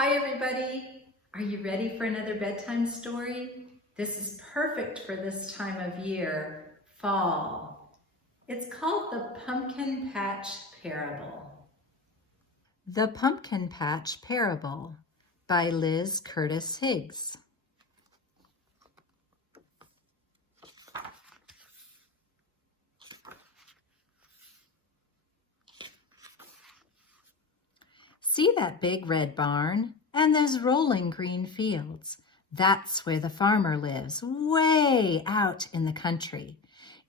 Hi everybody! Are you ready for another bedtime story? This is perfect for this time of year, fall. It's called the Pumpkin Patch Parable. The Pumpkin Patch Parable by Liz Curtis Higgs. See that big red barn and those rolling green fields? That's where the farmer lives, way out in the country.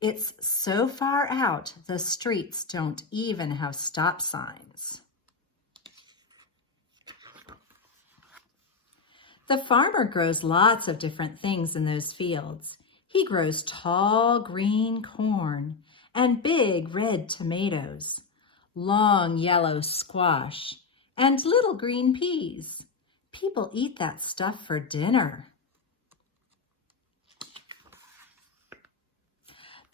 It's so far out, the streets don't even have stop signs. The farmer grows lots of different things in those fields. He grows tall green corn and big red tomatoes, long yellow squash, and little green peas. People eat that stuff for dinner.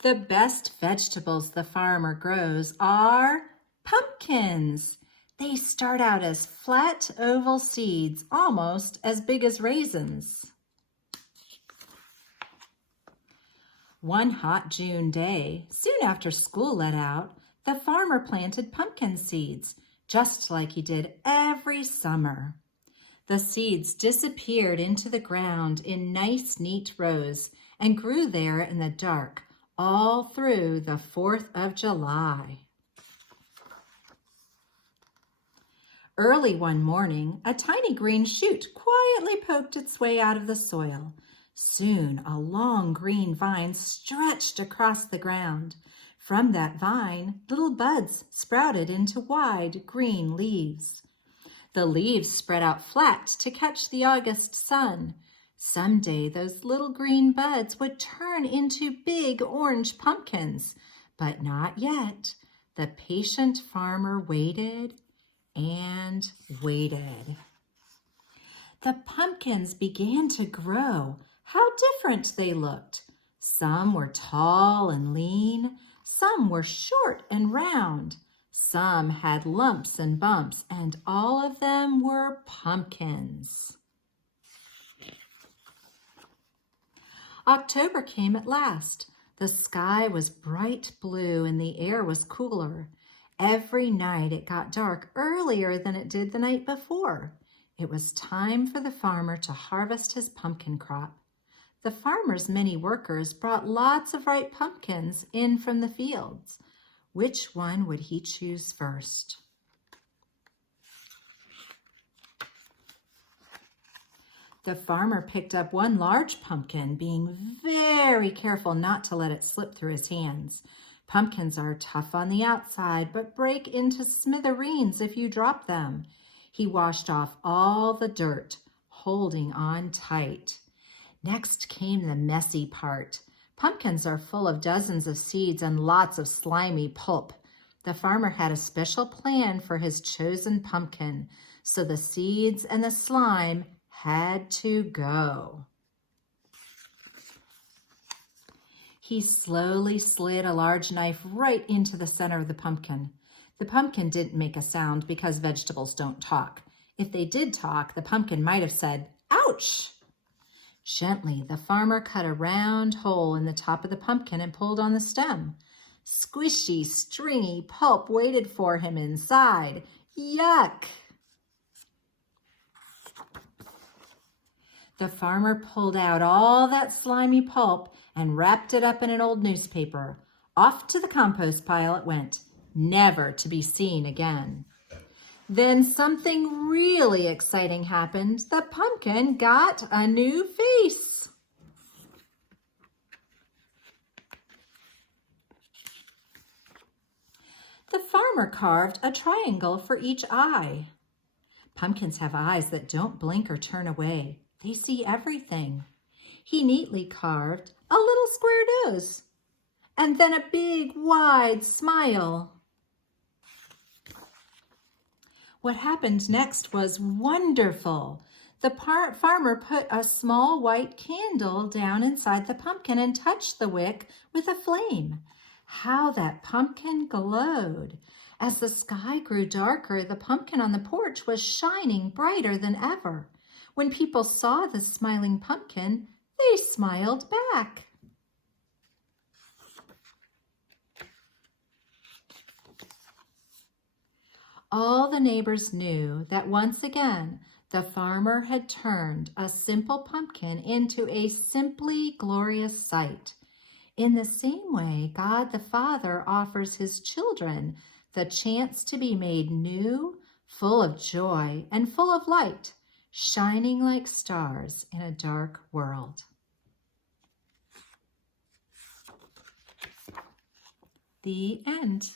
The best vegetables the farmer grows are pumpkins. They start out as flat oval seeds, almost as big as raisins. One hot June day, soon after school let out, the farmer planted pumpkin seeds, just like he did every summer. The seeds disappeared into the ground in nice, neat rows and grew there in the dark all through the 4th of July. Early one morning, a tiny green shoot quietly poked its way out of the soil. Soon, a long green vine stretched across the ground. From that vine, little buds sprouted into wide green leaves. The leaves spread out flat to catch the August sun. Someday those little green buds would turn into big orange pumpkins, but not yet. The patient farmer waited and waited. The pumpkins began to grow. How different they looked. Some were tall and lean. Some were short and round. Some had lumps and bumps, and all of them were pumpkins. October came at last. The sky was bright blue and the air was cooler. Every night it got dark earlier than it did the night before. It was time for the farmer to harvest his pumpkin crop. The farmer's many workers brought lots of ripe pumpkins in from the fields. Which one would he choose first? The farmer picked up one large pumpkin, being very careful not to let it slip through his hands. Pumpkins are tough on the outside, but break into smithereens if you drop them. He washed off all the dirt, holding on tight. Next came the messy part. Pumpkins are full of dozens of seeds and lots of slimy pulp. The farmer had a special plan for his chosen pumpkin, so the seeds and the slime had to go. He slowly slid a large knife right into the center of the pumpkin. The pumpkin didn't make a sound because vegetables don't talk. If they did talk, the pumpkin might have said, "Ouch!" Gently, the farmer cut a round hole in the top of the pumpkin and pulled on the stem. Squishy, stringy pulp waited for him inside. Yuck! The farmer pulled out all that slimy pulp and wrapped it up in an old newspaper. Off to the compost pile it went, never to be seen again. Then something really exciting happened. The pumpkin got a new face. The farmer carved a triangle for each eye. Pumpkins have eyes that don't blink or turn away. They see everything. He neatly carved a little square nose and then a big, wide smile. What happened next was wonderful. The farmer put a small white candle down inside the pumpkin and touched the wick with a flame. How that pumpkin glowed! As the sky grew darker, the pumpkin on the porch was shining brighter than ever. When people saw the smiling pumpkin, they smiled back. All the neighbors knew that once again the farmer had turned a simple pumpkin into a simply glorious sight. In the same way, God the Father offers his children the chance to be made new, full of joy and full of light, shining like stars in a dark world. The end.